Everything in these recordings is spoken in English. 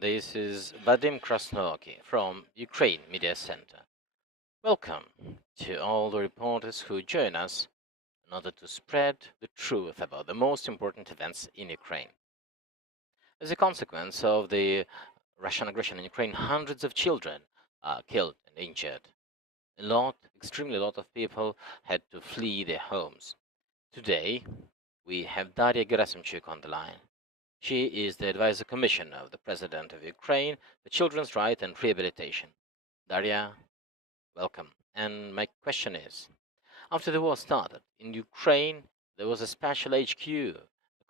This is Vadim Krasnoky from Ukraine Media Center. Welcome to all the reporters who join us in order to spread the truth about the most important events in Ukraine. As a consequence of the Russian aggression in Ukraine, hundreds of children are killed and injured. Extremely lot of people had to flee their homes. Today, we have Darya Herasymchuk on the line. She is the advisor commissioner of the President of Ukraine for Children's Rights and Rehabilitation. Darya, welcome. And my question is, after the war started, in Ukraine, there was a special HQ, a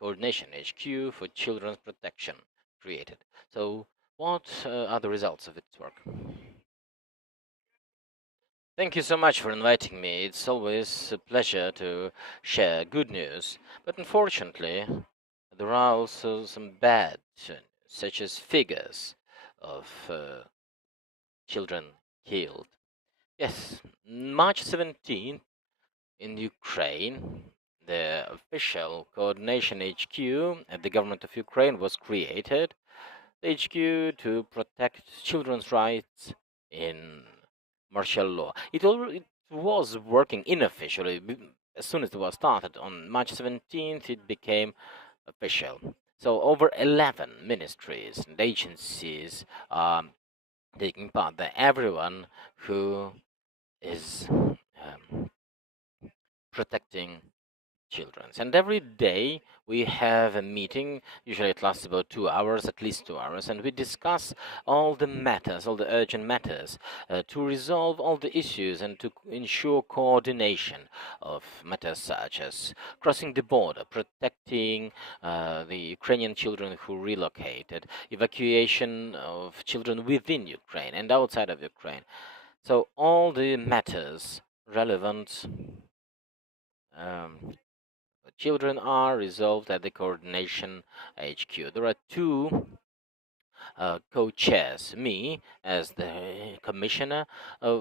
coordination HQ for children's protection created. So what are the results of its work? Thank you so much for inviting me. It's always a pleasure to share good news. But unfortunately, there are also some bad news, such as figures of children killed. Yes, March 17th in Ukraine, the official coordination HQ at the government of Ukraine was created. The HQ to protect children's rights in martial law. It was working unofficially. As soon as the war started on March 17th, it became official. So over 11 ministries and agencies are taking part there. Everyone who is protecting children. And every day we have a meeting, usually it lasts about 2 hours, at least 2 hours, and we discuss all the matters, all the urgent matters, to resolve all the issues and to ensure coordination of matters such as crossing the border, protecting the Ukrainian children who relocated, evacuation of children within Ukraine and outside of Ukraine. So all the matters relevant children are resolved at the coordination HQ. There are two co-chairs, me as the commissioner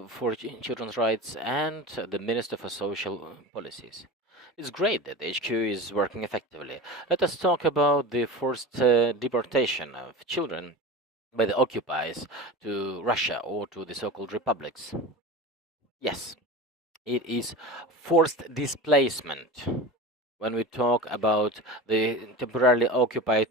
for children's rights and the minister for social policies. It's great that the HQ is working effectively. Let us talk about the forced deportation of children by the occupiers to Russia or to the so-called republics. Yes, it is forced displacement when we talk about the temporarily occupied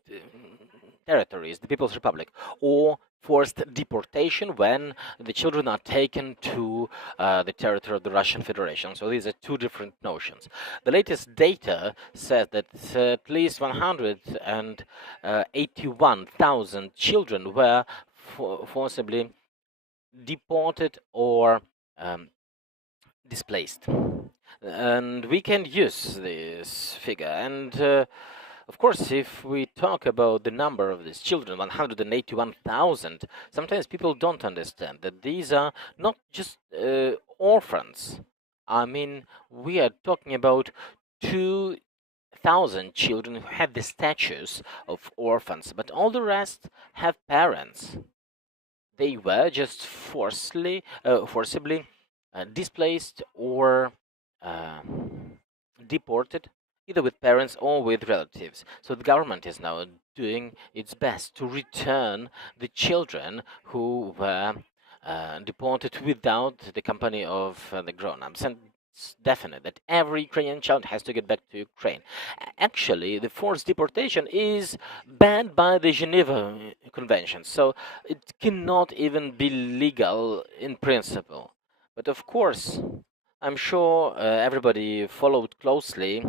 territories, the People's Republic, or forced deportation when the children are taken to the territory of the Russian Federation. So these are two different notions. The latest data says that at least 181,000 children were forcibly deported or displaced. And we can use this figure. And of course, if we talk about the number of these children, 181,000, sometimes people don't understand that these are not just orphans. I mean, we are talking about 2,000 children who have the status of orphans, but all the rest have parents. They were just forcibly displaced or deported, either with parents or with relatives. So the government is now doing its best to return the children who were deported without the company of the grown-ups. And it's definite that every Ukrainian child has to get back to Ukraine. Actually, the forced deportation is banned by the Geneva Convention, so it cannot even be legal in principle. But of course, I'm sure everybody followed closely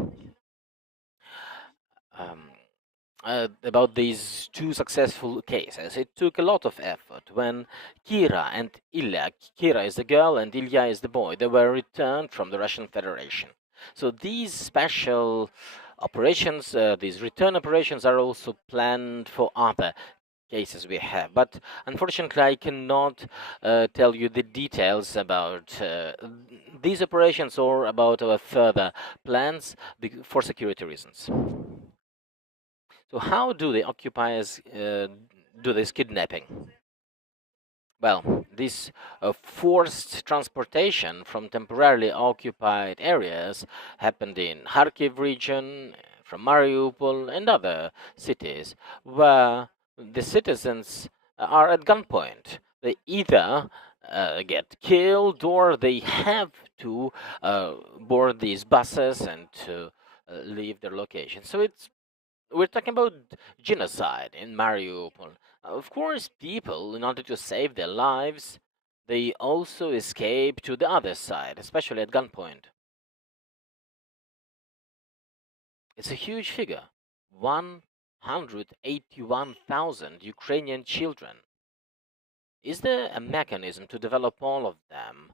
about these two successful cases. It took a lot of effort when Kira and Ilya, Kira is the girl and Ilya is the boy, they were returned from the Russian Federation. So these special operations, these return operations are also planned for other cases we have, but unfortunately I cannot tell you the details about these operations or about our further plans for security reasons. So how do the occupiers do this kidnapping? Well, this forced transportation from temporarily occupied areas happened in Kharkiv region, from Mariupol and other cities, where the citizens are at gunpoint. They either get killed or they have to board these buses and to leave their location. So we're talking about genocide in Mariupol. Of course, people, in order to save their lives, they also escape to the other side, especially at gunpoint. It's a huge figure. 181,000 Ukrainian children. Is there a mechanism to develop all of them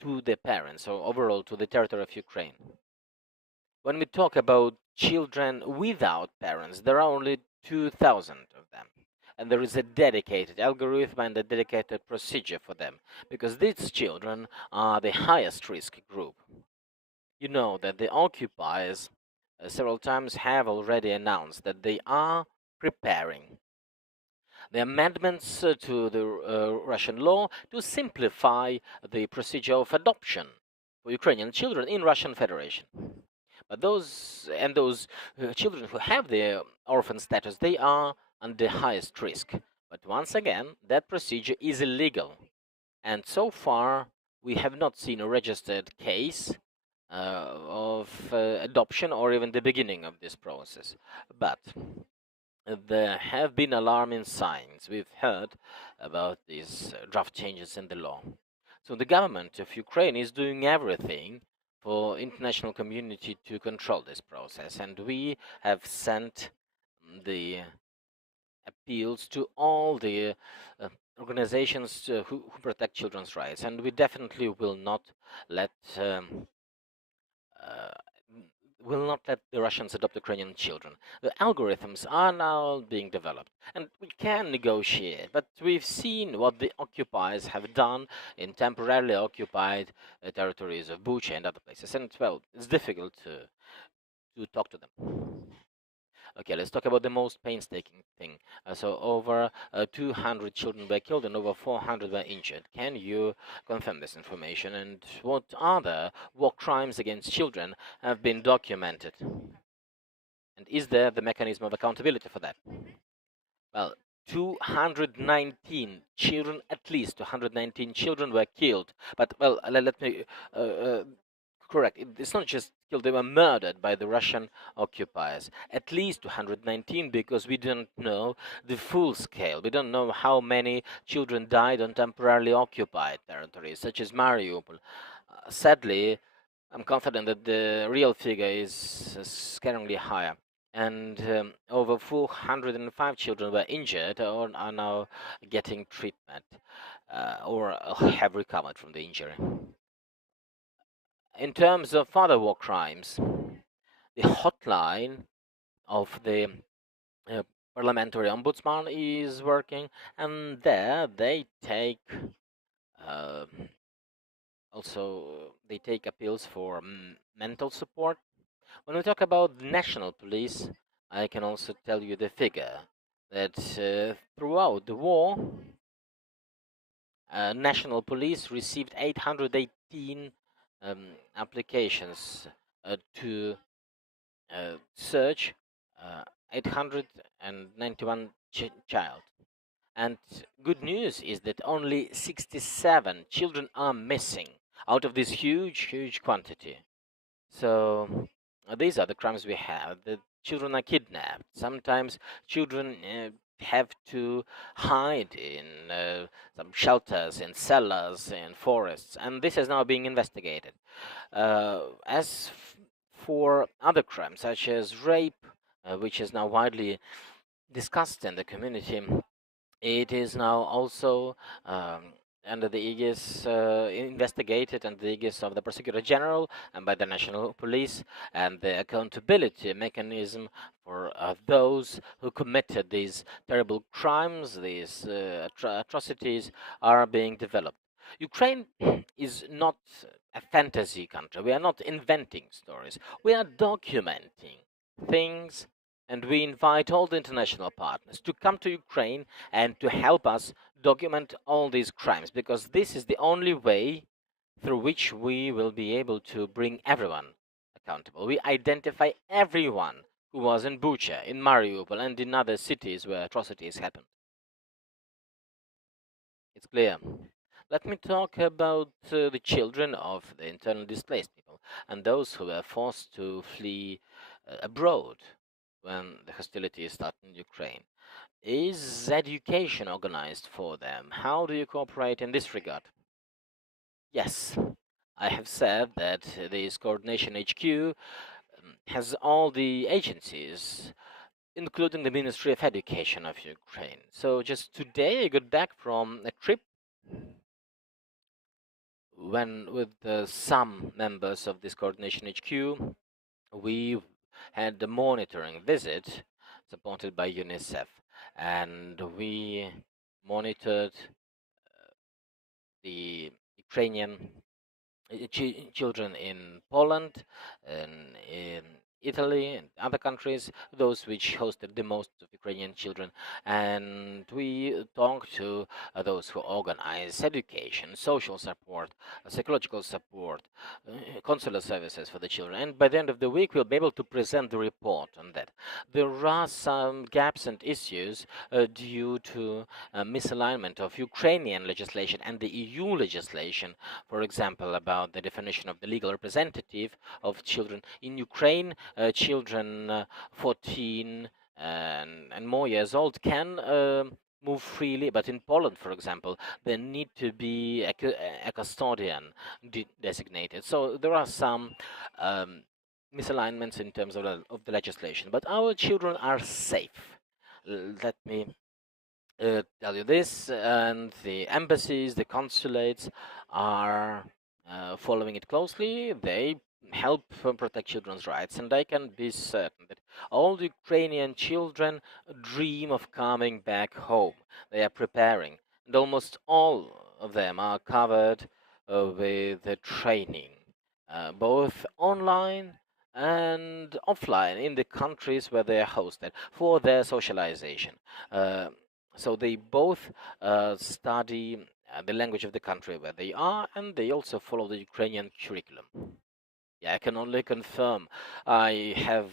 to their parents or overall to the territory of Ukraine? When we talk about children without parents, there are only 2,000 of them. And there is a dedicated algorithm and a dedicated procedure for them, because these children are the highest risk group. You know that the occupiers several times have already announced that they are preparing the amendments to the Russian law to simplify the procedure of adoption for Ukrainian children in Russian Federation. But those children who have the orphan status, they are under highest risk. But once again, that procedure is illegal, and so far we have not seen a registered case of adoption or even the beginning of this process. But there have been alarming signs. We've heard about these draft changes in the law. So the government of Ukraine is doing everything for international community to control this process, and we have sent the appeals to all the organizations who protect children's rights, and we definitely will not let uh, the Russians adopt Ukrainian children. The algorithms are now being developed, and we can negotiate, but we've seen what the occupiers have done in temporarily occupied territories of Bucha and other places, and well, it's difficult to talk to them. Okay, let's talk about the most painstaking thing. So over 200 children were killed and over 400 were injured. Can you confirm this information? And what other war crimes against children have been documented? And is there the mechanism of accountability for that? Well, 219 children, at least 219 children were killed. But, well, let me correct. It's not just killed, they were murdered by the Russian occupiers. At least 219, because we don't know the full scale. We don't know how many children died on temporarily occupied territories, such as Mariupol. Sadly, I'm confident that the real figure is scarily higher. And over 405 children were injured or are now getting treatment or have recovered from the injury. In terms of other war crimes, the hotline of the parliamentary ombudsman is working, and there they take they take appeals for mental support. When we talk about national police, I can also tell you the figure that throughout the war, national police received 818 applications to search 891 child. And good news is that only 67 children are missing out of this huge quantity. So these are the crimes we have. The children are kidnapped. Sometimes children have to hide in some shelters, in cellars, in forests, and this is now being investigated. As for other crimes, such as rape, which is now widely discussed in the community, it is now also under the aegis, investigated under the aegis of the Prosecutor General and by the National Police, and the accountability mechanism for those who committed these terrible crimes, these atrocities, are being developed. Ukraine is not a fantasy country. We are not inventing stories. We are documenting things, and we invite all the international partners to come to Ukraine and to help us document all these crimes, because this is the only way through which we will be able to bring everyone accountable. We identify everyone who was in Bucha, in Mariupol, and in other cities where atrocities happened. It's clear. Let me talk about the children of the internally displaced people and those who were forced to flee abroad when the hostilities started in Ukraine. Is education organized for them? How do you cooperate in this regard? Yes, I have said that this coordination HQ has all the agencies, including the Ministry of Education of Ukraine. So just today I got back from a trip when with some members of this coordination HQ, we had a monitoring visit supported by UNICEF, and we monitored the Ukrainian children in Poland and in Italy and other countries, those which hosted the most of Ukrainian children. And we talked to those who organize education, social support, psychological support, consular services for the children. And by the end of the week, we'll be able to present the report on that. There are some gaps and issues due to misalignment of Ukrainian legislation and the EU legislation, for example, about the definition of the legal representative of children. In Ukraine, children 14 and more years old can move freely, but in Poland, for example, they need to be a custodian designated. So there are some misalignments in terms of the legislation, but our children are safe. Let me tell you this, and the embassies, the consulates are following it closely. They help protect children's rights, and I can be certain that all the Ukrainian children dream of coming back home. They are preparing, and almost all of them are covered with training, both online and offline in the countries where they are hosted for their socialization. Uh, so they both study the language of the country where they are, and they also follow the Ukrainian curriculum. Yeah, I can only confirm. I have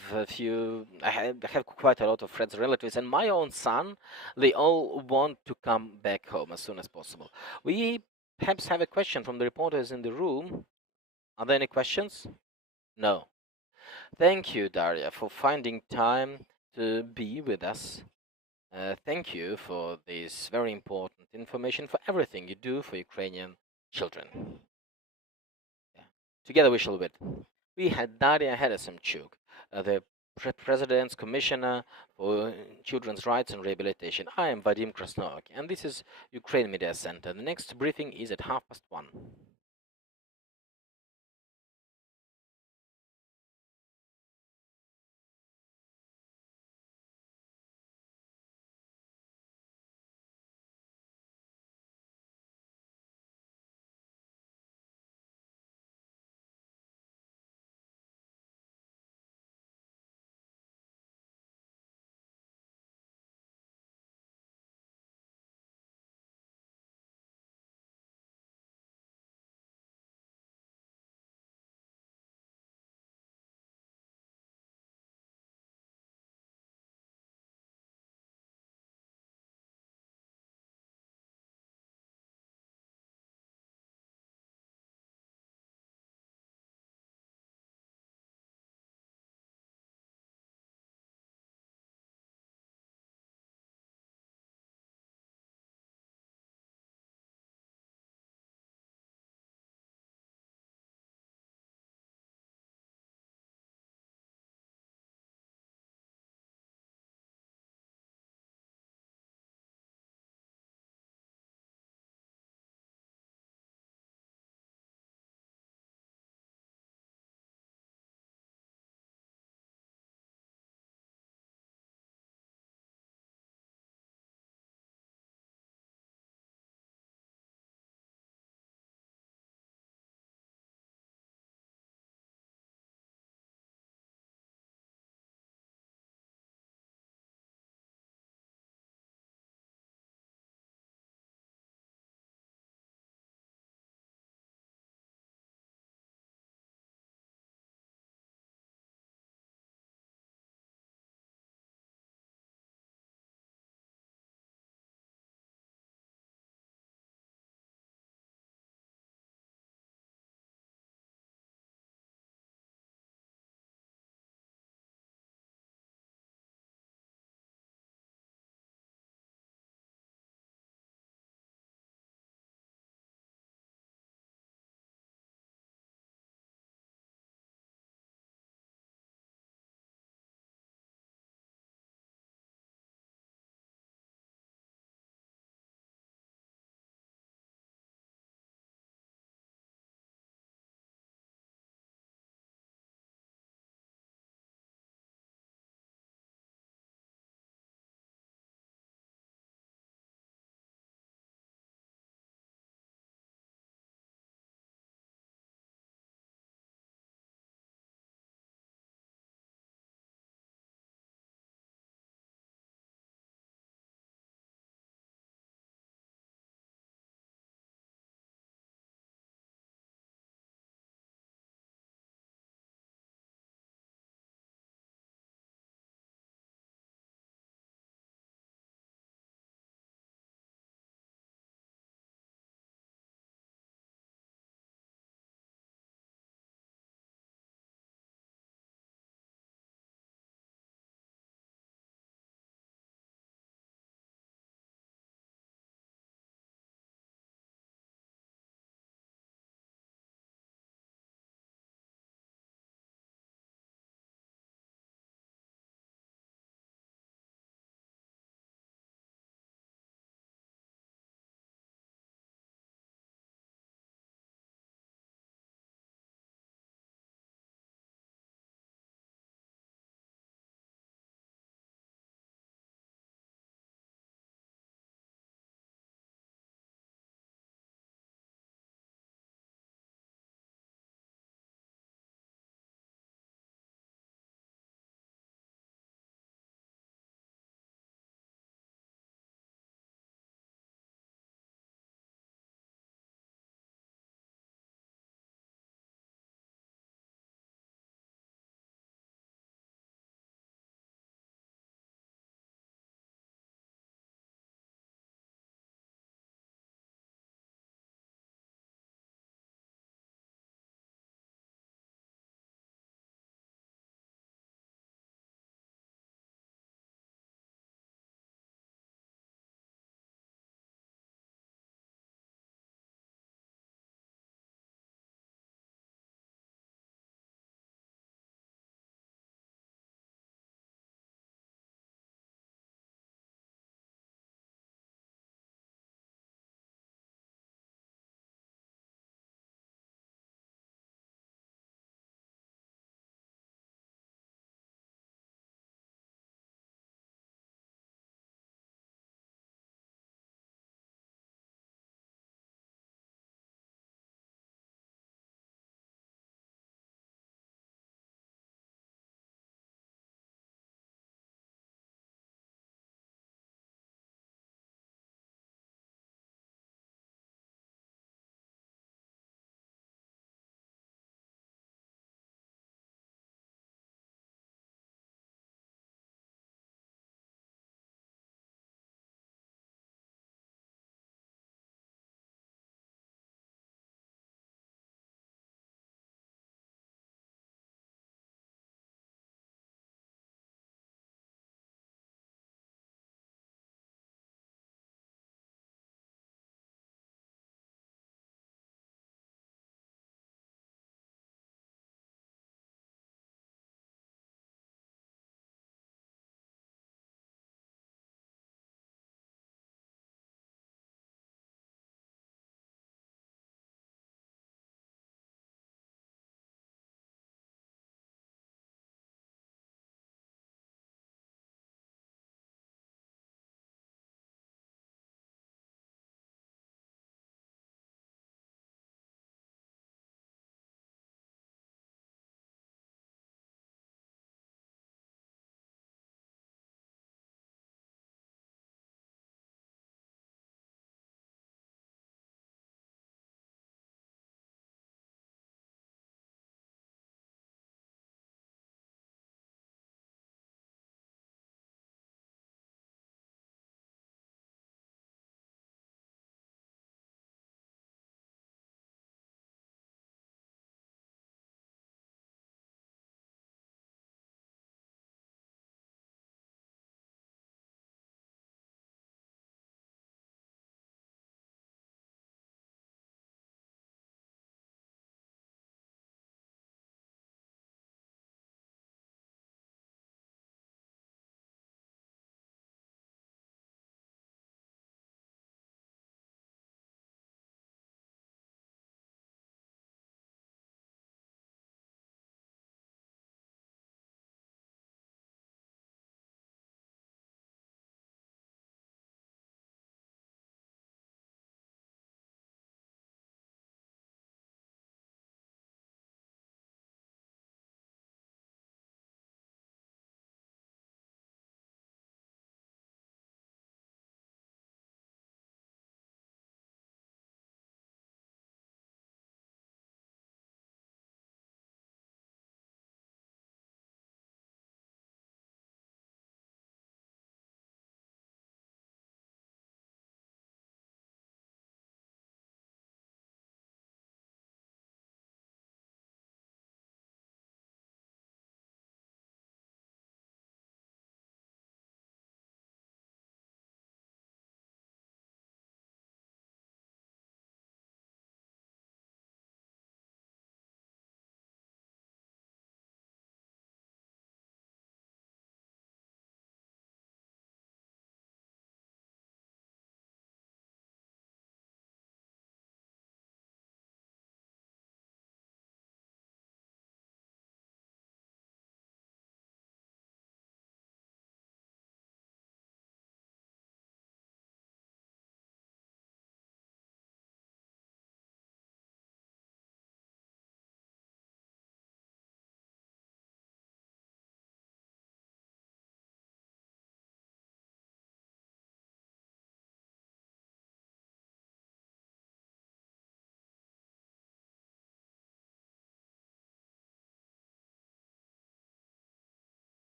quite a lot of friends and relatives, and my own son, they all want to come back home as soon as possible. We perhaps have a question from the reporters in the room. Are there any questions? No. Thank you, Darya, for finding time to be with us. Thank you for this very important information, for everything you do for Ukrainian children. Yeah. Together we shall win. We had Darya Herasymchuk, the President's Commissioner for Children's Rights and Rehabilitation. I am Vadim Krasnook, and this is Ukraine Media Center. The next briefing is at 1:30.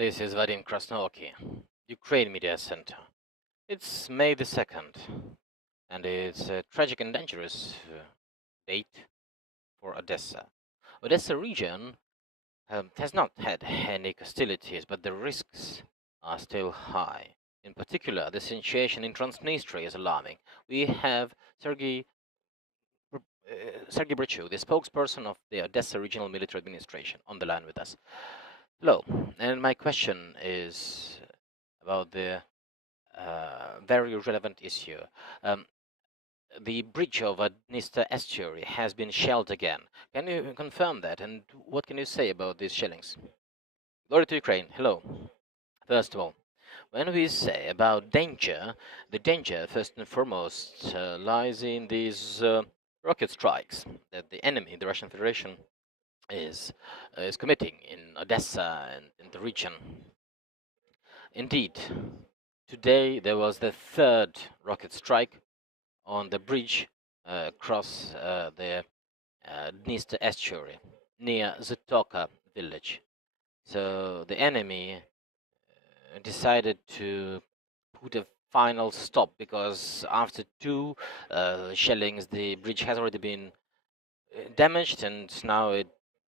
This is Vadim Krasnoky, Ukraine Media Center. It's May the 2nd, and it's a tragic and dangerous date for Odessa. Odessa region has not had any hostilities, but the risks are still high. In particular, the situation in Transnistria is alarming. We have Serhiy Bratchuk, the spokesperson of the Odessa Regional Military Administration, on the line with us. Hello, and my question is about the very relevant issue. Um, the bridge over Dniester estuary has been shelled again. Can you confirm that? And what can you say about these shellings? Glory to Ukraine. Hello. First of all, when we say about danger, the danger, first and foremost, lies in these rocket strikes that the enemy, the Russian Federation, is committing in Odessa and in the region. Indeed, today there was the third rocket strike on the bridge across the Dniester estuary near Zatoka village. So the enemy decided to put a final stop because after two shellings the bridge has already been damaged, and now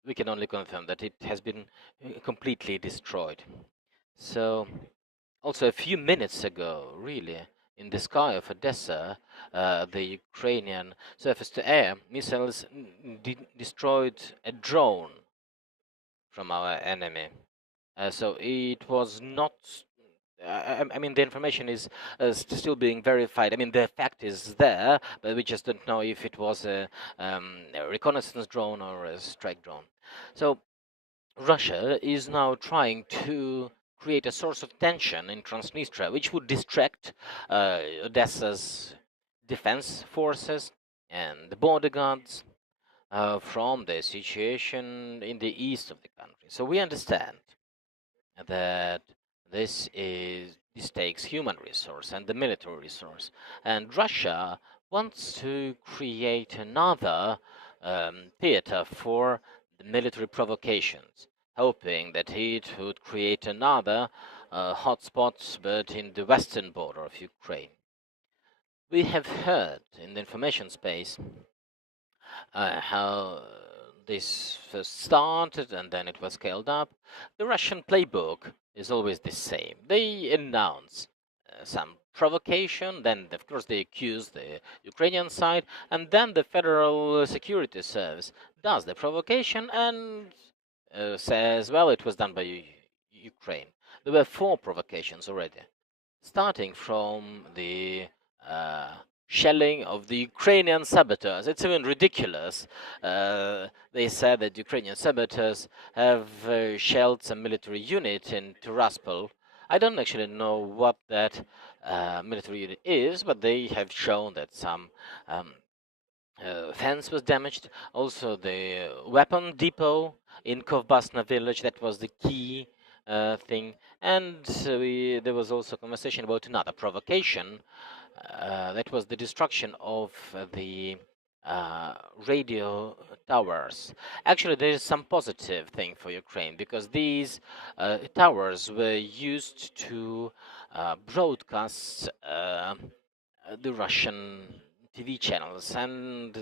we can only confirm that it has been completely destroyed. So also a few minutes ago, really, in the sky of Odessa, the Ukrainian surface-to-air missiles destroyed a drone from our enemy. So it was not. I mean, the information is still being verified. I mean, the fact is there, but we just don't know if it was a reconnaissance drone or a strike drone. So Russia is now trying to create a source of tension in Transnistria, which would distract Odessa's defense forces and the border guards from the situation in the east of the country. So we understand that this takes human resource and the military resource, and Russia wants to create another theater for the military provocations, hoping that it would create another hotspot, but in the western border of Ukraine. We have heard in the information space how this first started and then it was scaled up. The Russian playbook is always the same. They announce some provocation, then of course they accuse the Ukrainian side, and then the Federal Security Service does the provocation and says, well, it was done by Ukraine. There were 4 provocations already, starting from the shelling of the Ukrainian saboteurs. It's even ridiculous. They said that Ukrainian saboteurs have shelled some military unit in Tiraspol. I don't actually know what that military unit is, but they have shown that some fence was damaged. Also, the weapon depot in Kovbasna village, that was the key thing. And there was also conversation about another provocation. That was the destruction of the radio towers. Actually, there is some positive thing for Ukraine, because these towers were used to broadcast the Russian TV channels, and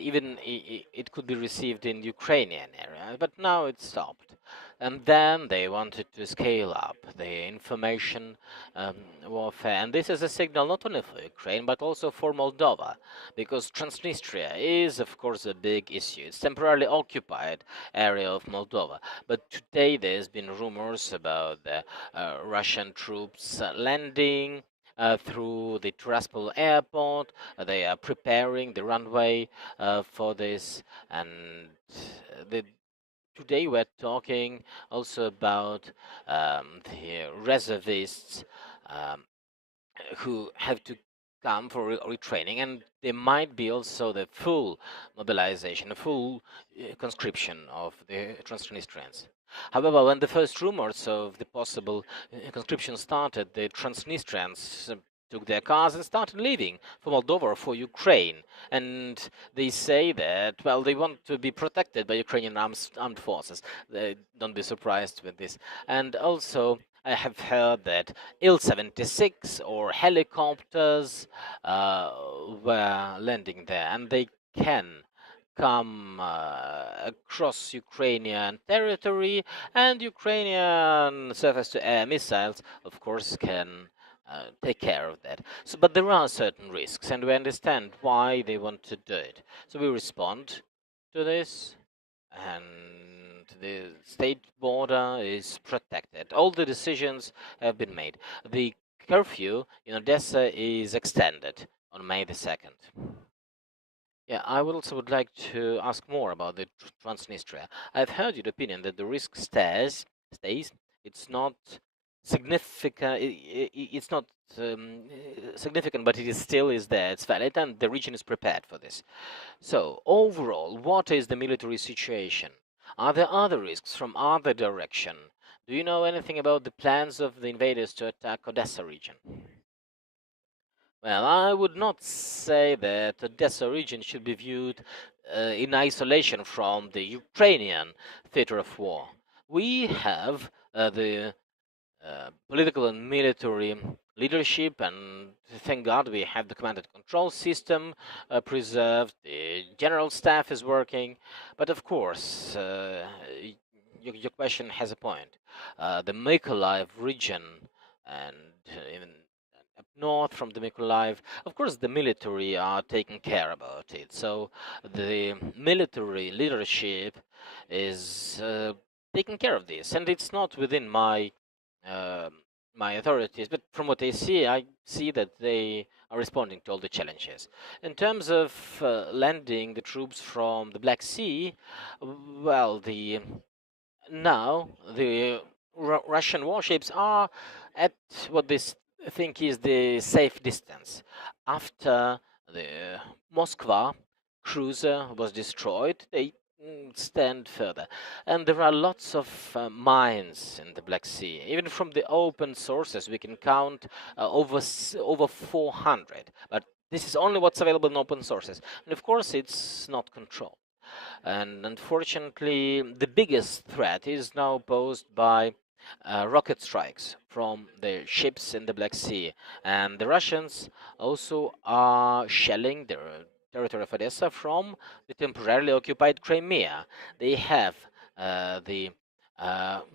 even it could be received in Ukrainian area, but now it stopped. And then they wanted to scale up the information warfare, and this is a signal not only for Ukraine but also for Moldova, because Transnistria is of course a big issue. It's temporarily occupied area of Moldova, but today there's been rumors about the Russian troops landing through the Tiraspol airport. They are preparing the runway for this, and today we're talking also about the reservists who have to come for retraining, and there might be also the full mobilization, the full conscription of the Transnistrians. However, when the first rumors of the possible conscription started, the Transnistrians took their cars and started leaving for Moldova or for Ukraine. And they say that, well, they want to be protected by Ukrainian armed forces. Don't be surprised with this. And also, I have heard that Il-76 or helicopters were landing there, and they can come across Ukrainian territory, and Ukrainian surface-to-air missiles, of course, can take care of that. So, but there are certain risks, and we understand why they want to do it. So we respond to this, and the state border is protected. All the decisions have been made. The curfew in Odessa is extended on May the 2nd. Yeah, I would like to ask more about the Transnistria. I've heard your opinion that the risk stays. It's not significant. It's not significant, but it is still is there. It's valid, and the region is prepared for this. So overall, what is the military situation? Are there other risks from other direction? Do you know anything about the plans of the invaders to attack Odessa region? Well, I would not say that Odessa region should be viewed in isolation from the Ukrainian theater of war. We have the political and military leadership, and thank God we have the command and control system preserved. The general staff is working, but of course, your question has a point. The Mykolaiv region and even up north from the Mykolaiv, of course, the military are taking care about it. So the military leadership is taking care of this, and it's not within my my authorities, but from what I see that they are responding to all the challenges. In terms of landing the troops from the Black Sea, well, now the Russian warships are at what they think is the safe distance. After the Moskva cruiser was destroyed, they stand further. And there are lots of mines in the Black Sea. Even from the open sources, we can count over 400. But this is only what's available in open sources. And of course, it's not controlled. And unfortunately, the biggest threat is now posed by rocket strikes from the ships in the Black Sea. And the Russians also are shelling the territory of Odessa from the temporarily occupied Crimea. They have the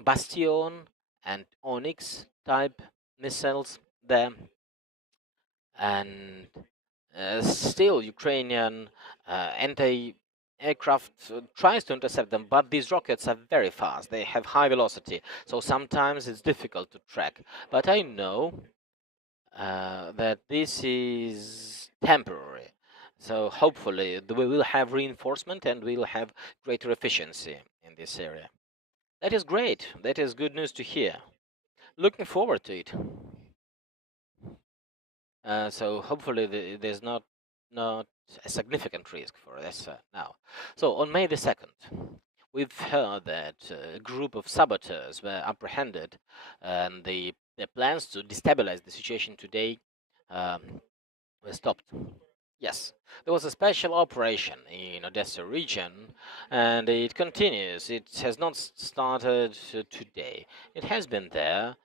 Bastion and Onyx type missiles there. And still, Ukrainian anti-aircraft tries to intercept them, but these rockets are very fast. They have high velocity, so sometimes it's difficult to track. But I know that this is temporary. So hopefully we will have reinforcement and we will have greater efficiency in this area. That is great. That is good news to hear. Looking forward to it. So hopefully there's not a significant risk for this now. So on May the 2nd, we've heard that a group of saboteurs were apprehended, and their plans to destabilize the situation today were stopped. Yes, there was a special operation in Odessa region, and it continues. It has not started today. It has been there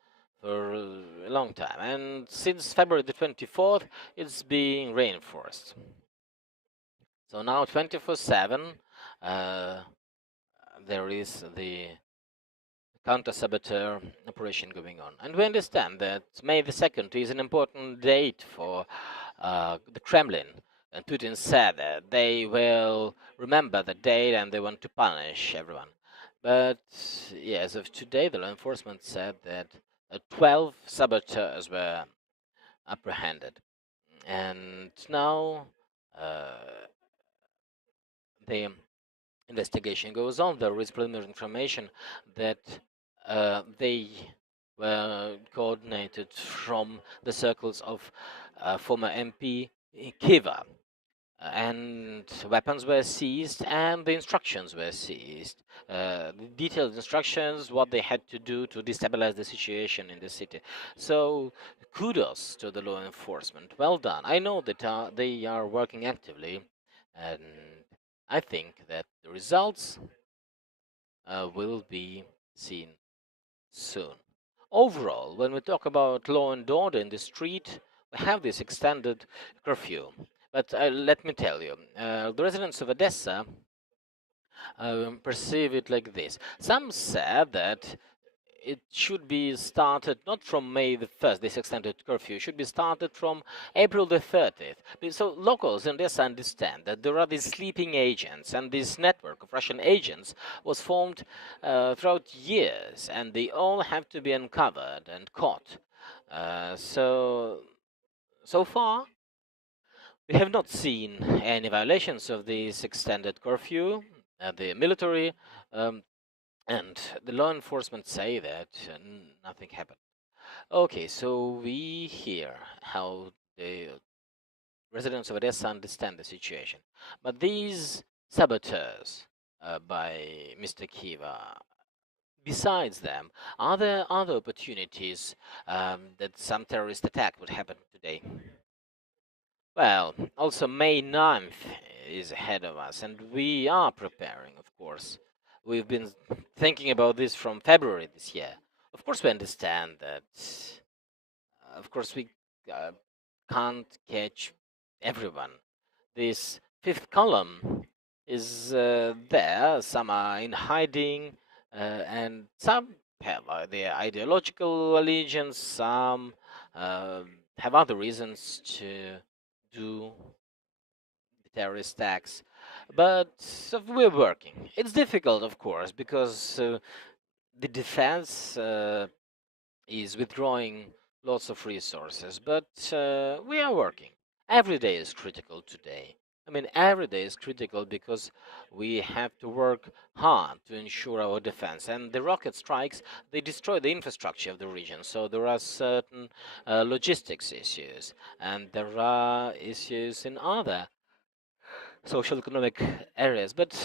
for a long time, and since February the 24th, it's being reinforced. So now 24/7, there is the counter-saboteur operation going on. And we understand that May the 2nd is an important date for the Kremlin. And Putin said that they will remember the date and they want to punish everyone. But yeah, as of today, the law enforcement said that 12 saboteurs were apprehended. And now the investigation goes on. There is preliminary information that they were coordinated from the circles of former MP Kiva. and weapons were seized, and the instructions were seized. The detailed instructions, what they had to do to destabilize the situation in the city. So, kudos to the law enforcement. Well done. I know that they are working actively, and I think that the results will be seen soon. Overall, when we talk about law and order in the street, we have this extended curfew. But let me tell you, the residents of Odessa perceive it like this. Some said that it should be started not from May the 1st, this extended curfew, should be started from April the 30th. So locals in Odessa understand that there are these sleeping agents, and this network of Russian agents was formed throughout years, and they all have to be uncovered and caught. So far, we have not seen any violations of this extended curfew. The military and the law enforcement say that nothing happened. Okay, so we hear how the residents of Odessa understand the situation. But these saboteurs by Mr. Kiva, besides them, are there other opportunities that some terrorist attack would happen today? Well, also May 9th is ahead of us, and we are preparing, of course. We've been thinking about this from February this year. Of course, we understand that, of course, we can't catch everyone. This fifth column is there, some are in hiding, and some have their ideological allegiance, some have other reasons to do the terrorist acts. But we're working. It's difficult, of course, because the defense is withdrawing lots of resources, but we are working. Every day is critical today. I mean, every day is critical because we have to work hard to ensure our defense. And the rocket strikes, they destroy the infrastructure of the region. So there are certain logistics issues, and there are issues in other social economic areas. But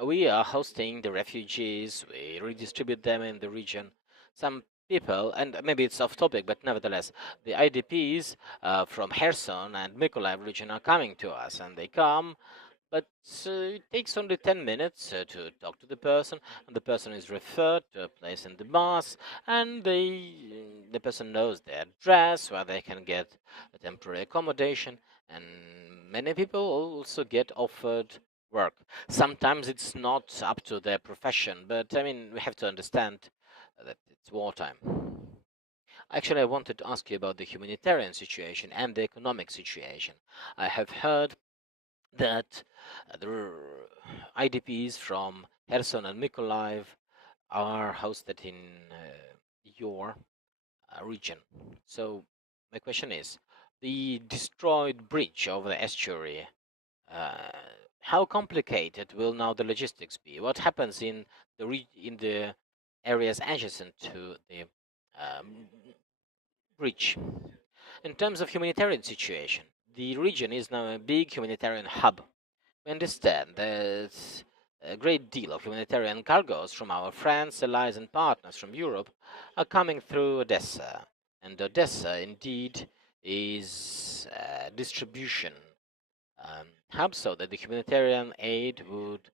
we are hosting the refugees, we redistribute them in the region. Some people, and maybe it's off topic, but nevertheless, the IDPs from Kherson and Mykolaiv region are coming to us, and they come, but it takes only 10 minutes to talk to the person, and the person is referred to a place in the bus, and the person knows their address, where they can get a temporary accommodation, and many people also get offered work. Sometimes it's not up to their profession, but I mean, we have to understand that it's wartime. Actually, I wanted to ask you about the humanitarian situation and the economic situation. I have heard that the IDPs from Kherson and Mykolaiv are hosted in your region. So my question is, the destroyed bridge over the estuary, uh, how complicated will now the logistics be? What happens in the areas adjacent to the um, bridge? In terms of humanitarian situation, the region is now a big humanitarian hub. We understand that a great deal of humanitarian cargoes from our friends, allies, and partners from Europe are coming through Odessa. And Odessa, indeed, is a distribution hub so that the humanitarian aid would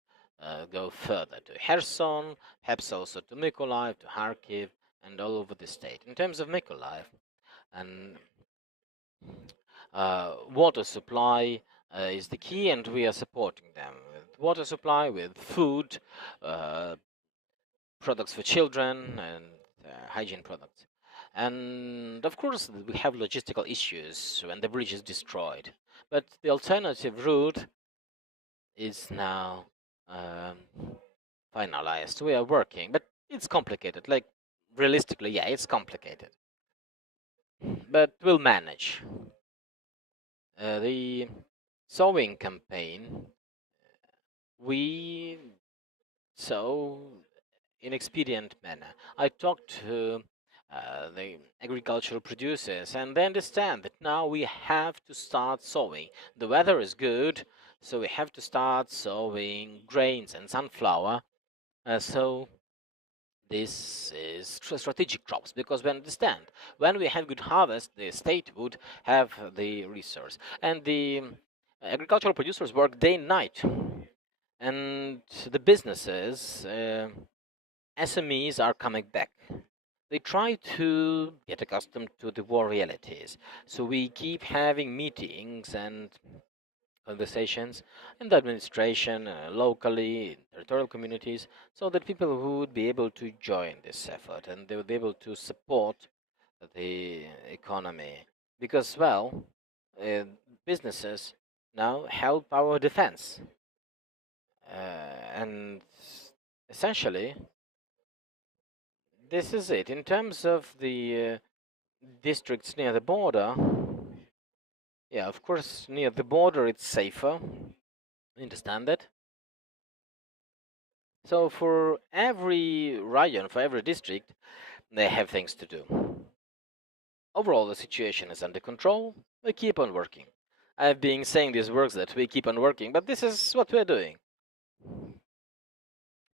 go further to Kherson, perhaps also to Mykolaiv, to Kharkiv, and all over the state. In terms of Mykolaiv, and water supply is the key, and we are supporting them with water supply, with food, uh, products for children, and hygiene products. And of course, we have logistical issues when the bridge is destroyed. But the alternative route is now finalized. We are working, but it's complicated. Like, realistically, yeah, it's complicated. But we'll manage. The sowing campaign, we sow in expedient manner. I talked to the agricultural producers, and they understand that now we have to start sowing. The weather is good, so we have to start sowing grains and sunflower. So this is strategic crops, because we understand when we have good harvest, the state would have the resource, and the agricultural producers work day and night, and the businesses, SMEs, are coming back. They try to get accustomed to the war realities. So we keep having meetings and conversations in the administration, locally, in territorial communities, so that people would be able to join this effort and they would be able to support the economy. Because, well, uh, businesses now help our defense. And essentially, this is it. In terms of the districts near the border, yeah, of course, near the border it's safer. I understand that. So for every region, for every district, they have things to do. Overall, the situation is under control. We keep on working. I've been saying these words that we keep on working, but this is what we're doing.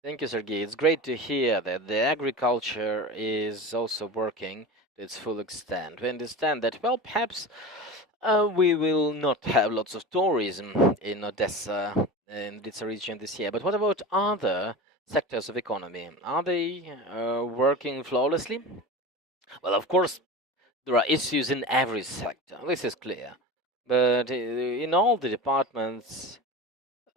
Thank you, Serhiy. It's great to hear that the agriculture is also working to its full extent. We understand that, well, perhaps we will not have lots of tourism in Odessa, in this region this year, but what about other sectors of economy? Are they working flawlessly? Well, of course, there are issues in every sector, this is clear. But in all the departments,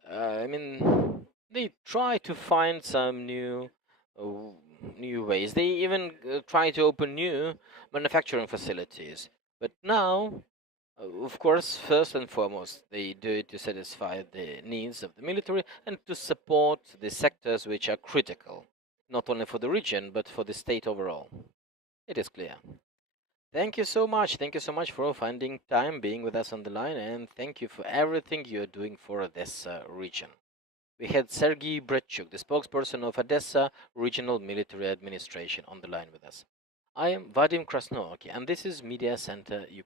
I mean, they try to find some uh, new ways. They even try to open new manufacturing facilities. But now, of course, first and foremost, they do it to satisfy the needs of the military and to support the sectors which are critical, not only for the region, but for the state overall. It is clear. Thank you so much. Thank you so much for finding time being with us on the line, and thank you for everything you're doing for this region. We had Serhiy Bratchuk, the spokesperson of Odessa Regional Military Administration, on the line with us. I am Vadim Krasnoky, and this is Media Center Ukraine.